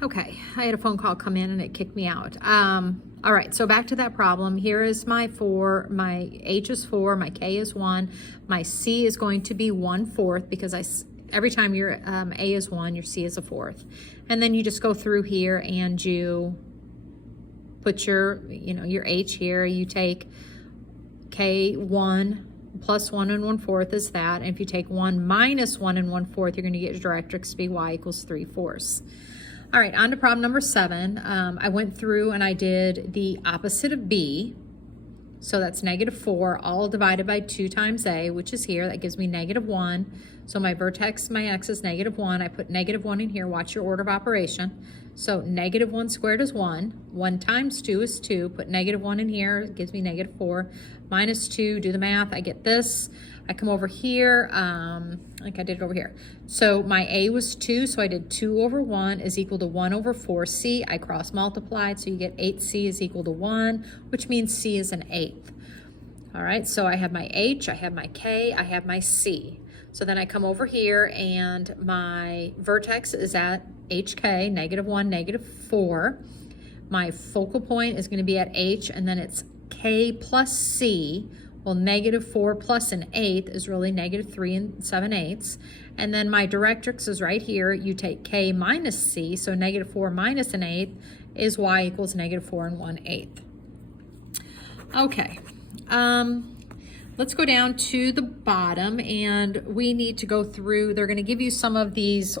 Okay, I had a phone call come in and it kicked me out. All right, so back to that problem. Here is my 4, my H is 4, my K is 1, my C is going to be 1/4 because every time your A is 1, your C is a 4th. And then you just go through here and you put your, your H here. You take K1 plus 1 1/4 is that. And if you take 1 minus 1 1/4, you're going to get your directrix to be y equals 3/4. All right, on to problem number 7. I went through and I did the opposite of B. So that's -4, all divided by 2 times A, which is here. That gives me -1. So my vertex, my X is -1. I put -1 in here. Watch your order of operation. So -1 squared is 1. 1 times 2 is 2. Put -1 in here. It gives me -4. Minus 2, do the math. I get this. I come over here, like I did it over here. So my A was 2, so I did 2 over 1 is equal to 1 over 4C. I cross multiplied, so you get 8C is equal to 1, which means C is an 1/8. All right, so I have my H, I have my K, I have my C. So then I come over here and my vertex is at HK, -1, -4. My focal point is going to be at H, and then it's K plus C. Well, -4 plus an 1/8 is really -3 7/8. And then my directrix is right here. You take K minus C, so -4 minus an 1/8 is y equals -4 1/8. Okay, let's go down to the bottom, and we need to go through. They're going to give you some of these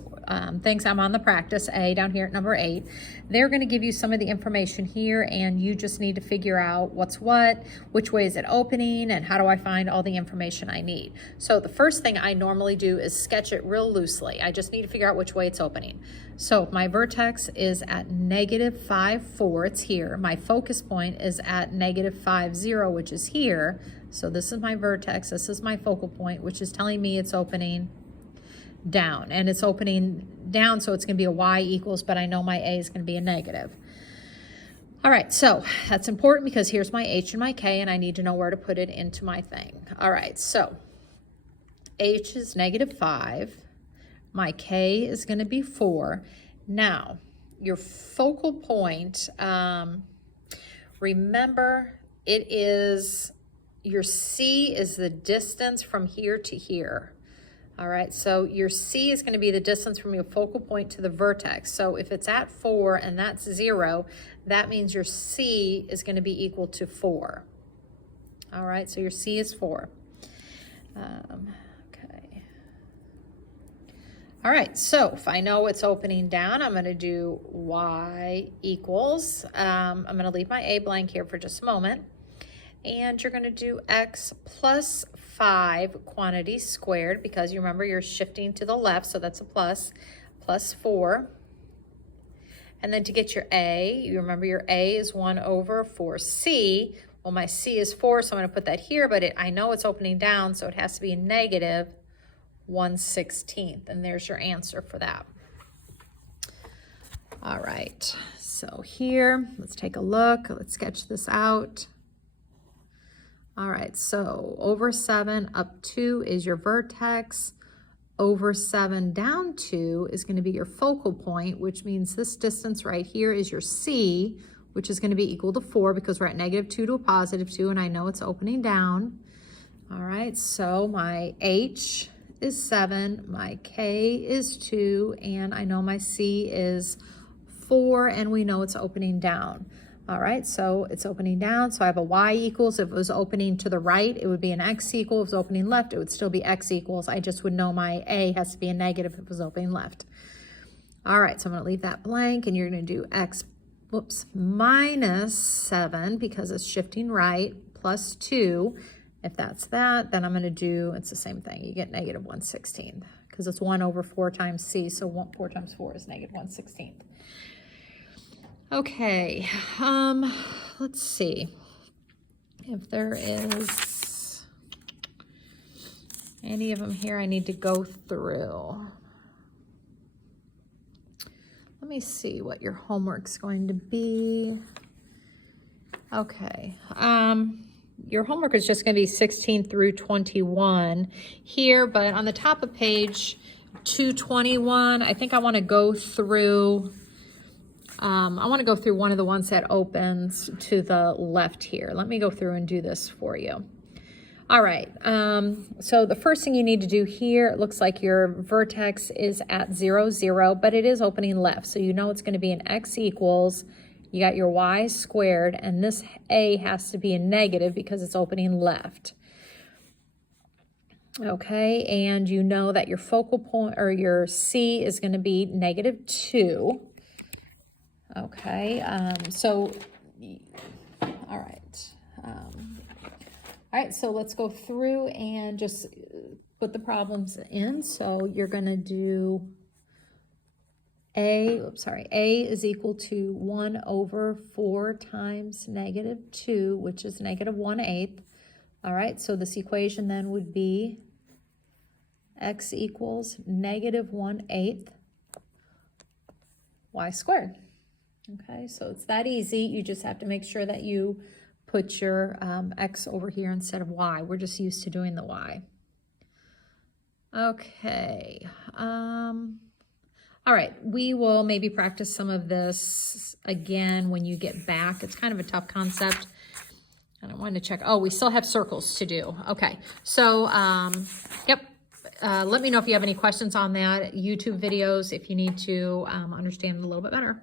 things. I'm on the practice A down here at number 8. They're going to give you some of the information here, and you just need to figure out what's what, which way is it opening, and how do I find all the information I need. So the first thing I normally do is sketch it real loosely. I just need to figure out which way it's opening. So my vertex is at -5 4, it's here. My focus point is at -5 0, which is here. So this is my vertex, this is my focal point, which is telling me it's opening down. And it's opening down, so it's going to be a y equals, but I know my A is going to be a negative. All right, so that's important because here's my H and my K, and I need to know where to put it into my thing. All right, so H is -5. My K is going to be 4. Now, your focal point, remember, it is... your C is the distance from here to here. All right, so your C is going to be the distance from your focal point to the vertex. So if it's at 4 and that's 0, that means your C is going to be equal to 4. All right, so your C is 4. Okay. All right, so if I know it's opening down, I'm going to do y equals. I'm going to leave my A blank here for just a moment. And you're going to do x plus 5 quantity squared, because you remember you're shifting to the left, so that's a plus 4. And then to get your A, you remember your A is 1 over 4C. Well, my C is 4, so I'm going to put that here, but I know it's opening down, so it has to be -1/16. And there's your answer for that. All right, so here, let's take a look. Let's sketch this out. All right, so over 7 up 2 is your vertex. Over 7 down 2 is going to be your focal point, which means this distance right here is your C, which is going to be equal to 4 because we're at -2 to a +2, and I know it's opening down. All right, so my H is 7, my K is 2, and I know my C is 4, and we know it's opening down. All right, so it's opening down, so I have a y equals. If it was opening to the right, it would be an x equal. If it was opening left, it would still be x equals. I just would know my A has to be a negative if it was opening left. All right, so I'm going to leave that blank, and you're going to do x, minus 7, because it's shifting right, plus 2. If that's that, then I'm going to do, it's the same thing. You get -1/16, because it's 1 over 4 times C, so 4 times 4 is -1/16. Okay, let's see if there is any of them here I need to go through. Let me see what your homework's going to be. Okay, your homework is just going to be 16 through 21 here, but on the top of page 221, I think I want to go through I want to go through one of the ones that opens to the left here. Let me go through and do this for you. All right, so the first thing you need to do here, it looks like your vertex is at 0, 0, but it is opening left. So you know it's going to be an x equals, you got your y squared, and this a has to be a negative because it's opening left. Okay, and you know that your focal point, or your C, is going to be -2. Okay, so, all right. All right, so let's go through and just put the problems in. So you're going to do A is equal to 1 over 4 times -2, which is -1/8. All right, so this equation then would be x equals -1/8 y squared. Okay, so it's that easy. You just have to make sure that you put your x over here instead of y. We're just used to doing the y. Okay. All right, we will maybe practice some of this again when you get back. It's kind of a tough concept. I don't want to check. Oh, we still have circles to do. Okay, so, yep. Let me know if you have any questions on that, YouTube videos, if you need to understand it a little bit better.